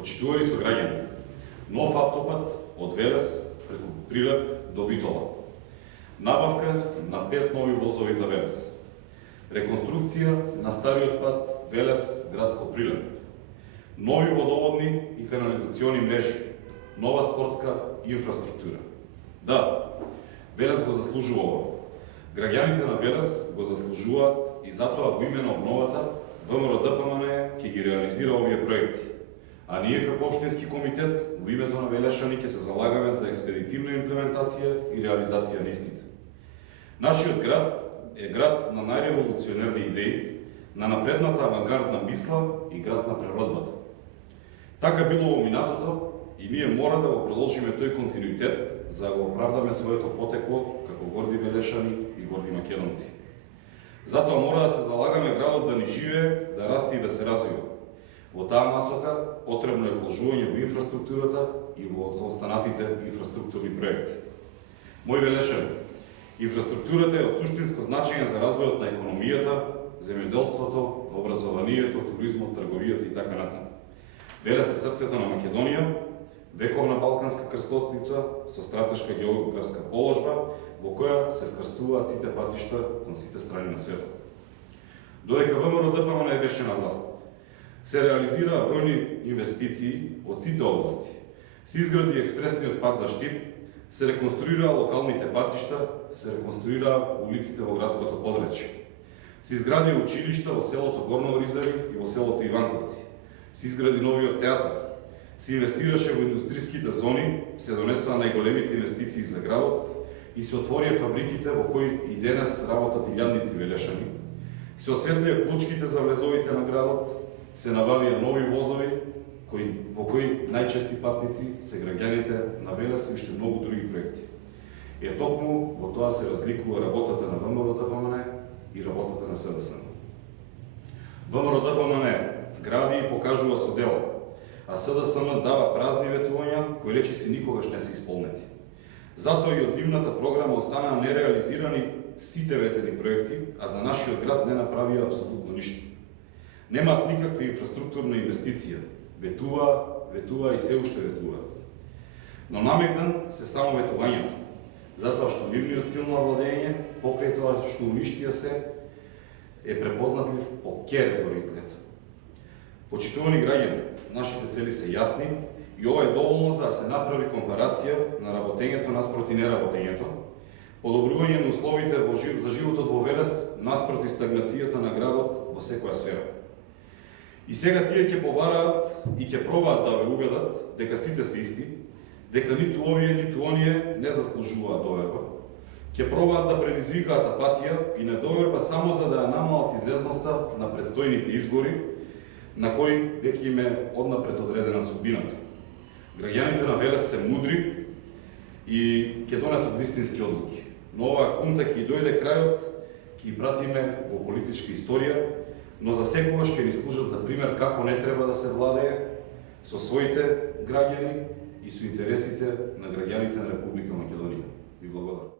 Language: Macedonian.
Почитувани сограѓани, нов автопат од Велес преку Прилеп до Битола. Набавка на 5 нови возови за Велес. Реконструкција на стариот пат Велес-Градско Прилеп. Нови водоводни и канализациони мрежи. Нова спортска инфраструктура. Да, Велес го заслужува ова. Граѓаните на Велес го заслужуваат и затоа во име на обновата ВМРО-ДПМН ќе ги реализира овие проекти. А ние како општински комитет во името на велешани ќе се залагаме за експедитивна имплементација и реализација на истите. Нашиот град е град на најреволуционерни идеи, на напредната авангардна мисла и град на природбата. Така било во минатото и ние мора да го продолжиме тој континуитет за да го оправдаме своето потекло како горди велешани и горди македонци. Затоа мора да се залагаме градот да ни живее, да расте и да се развива. Во таа насока потребно е вложување во инфраструктурата и во останатите инфраструктурни проекти. Мои велешани, инфраструктурата е од суштинско значење за развојот на економијата, земјоделството, образованието, туризмот, трговијата и така натаму. Велес е срцето на Македонија, вековна балканска крстосница со стратешка географска положба во која се вкрстуваат сите патишта кон сите страни на светот. Додека ВМРО-ДПМН беше на власт, се реализираа бројни инвестиции од сите области. Се изгради експресниот пат за Штип, се реконструираа локалните патишта, се реконструираа улиците во градското подречје. Се изгради училишта во селото Горно Оризари и во селото Иванковци. Се изгради новиот театар. Се инвестираше во индустријските зони, се донесоа најголемите инвестиции за градот и се отворија фабриките во кои и денес работат илјадници велешани. Се осветлија клучките за влезовите на градот, се набавија нови возови, во кои најчести патници се граѓаните на Велес и уште многу други проекти. Е токму во тоа се разликува работата на ВМРО-ДПМН и работата на СДСМ. ВМРО-ДПМН гради и покажува со дела, а СДСМ дава празни ветувања кои речиси никогаш не се исполнети. Затоа и од нивната програма останаа нереализирани сите ветени проекти, а за нашиот град не направија апсолутно ништо. Немаат никаква инфраструктурна инвестиција. Ветува и се уште ветуваат. Но намегдан се само ветувањата, затоа што нивниот стил на владење, покрај тоа што уништија се, е препознатлив по ке риториката. Почитувани граѓани, нашите цели се јасни и ова е доволно за да се направи компарација на работењето наспроти неработењето, подобрување на условите за животот во Велес наспроти стагнацијата на градот во секоја сфера. И сега тие ќе побараат и ќе пробаат да ве убедат дека сите се исти, дека ниту овие, ниту оние не заслужуваат доверба. Ќе пробаат да предизвикаат апатија и недоверба само за да ја намалат излезноста на предстојните избори, на кои веќе им е однапред одредена судбината. Граѓаните на Велес се мудри и ќе донесат вистински одлуки. Но оваа хунта ќе дојде крајот, ќе пратиме во политичка историја, но за секогаш ќе ни служат за пример како не треба да се владее со своите граѓани и со интересите на граѓаните на Република Македонија. Ви благодарам.